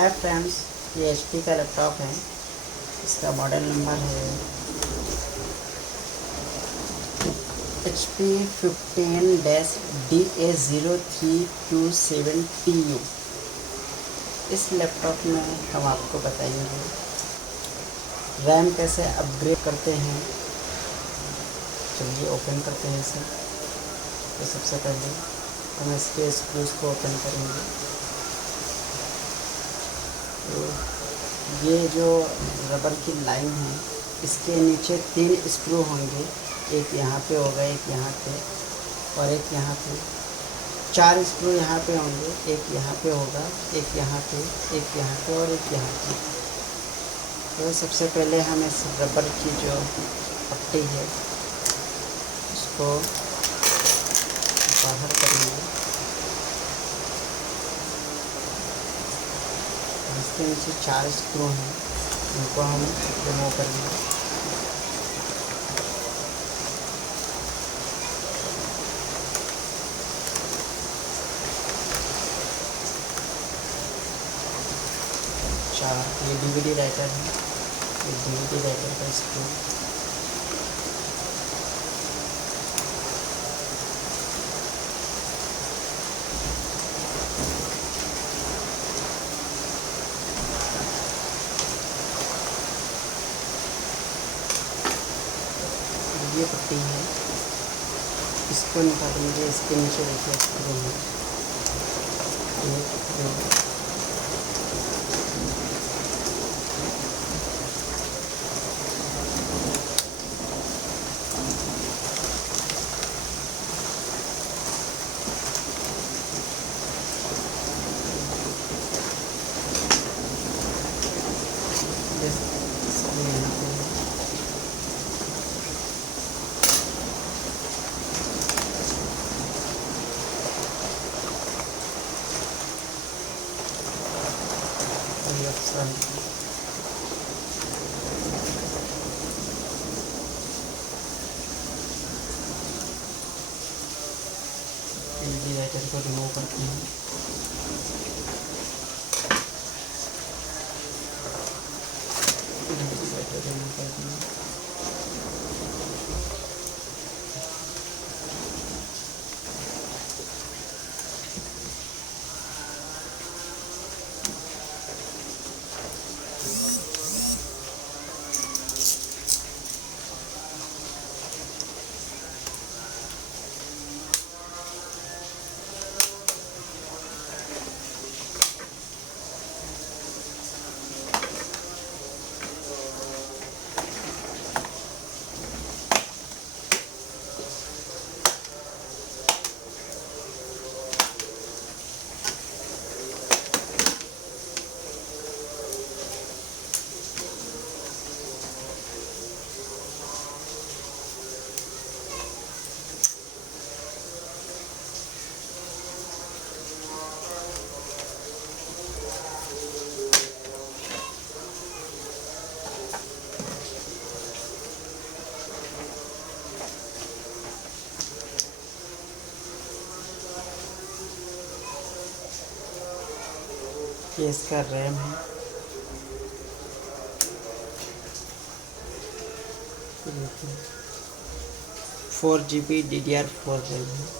है फ्रेंड्स, ये HP का लैपटॉप है। इसका मॉडल नंबर है HP 15-DA0327TU। इस लैपटॉप में हम आपको बताएंगे रैम कैसे अपग्रेड करते हैं। चलिए ओपन करते हैं इसे। तो सबसे पहले हम इसके स्क्रूज को ओपन करेंगे। तो ये जो रबर की लाइन है, इसके नीचे 3 स्क्रू होंगे। एक यहाँ पे होगा, एक यहाँ पे और एक यहाँ पे। 4 स्क्रू यहाँ पे होंगे, एक यहाँ पे होगा, एक यहाँ पे, एक यहाँ पे और एक यहाँ पे। तो सबसे पहले हम इस रबर की जो पट्टी है उसको बाहर करेंगे। इसके नीचे 4 स्क्रू हैं, उनको हम रिमूव करेंगे। ये DVD राइटर है, ये DVD राइटर का स्क्रू। ये पट्टी है, इसको निकालेंगे। इसके नीचे देखिए स्क्रू है, DVD राइटर को रिमूव करते हैं। DVD राइटर रिमूव करते हैं। ये इसका रैम है, 4 GB DDR4 रैम है।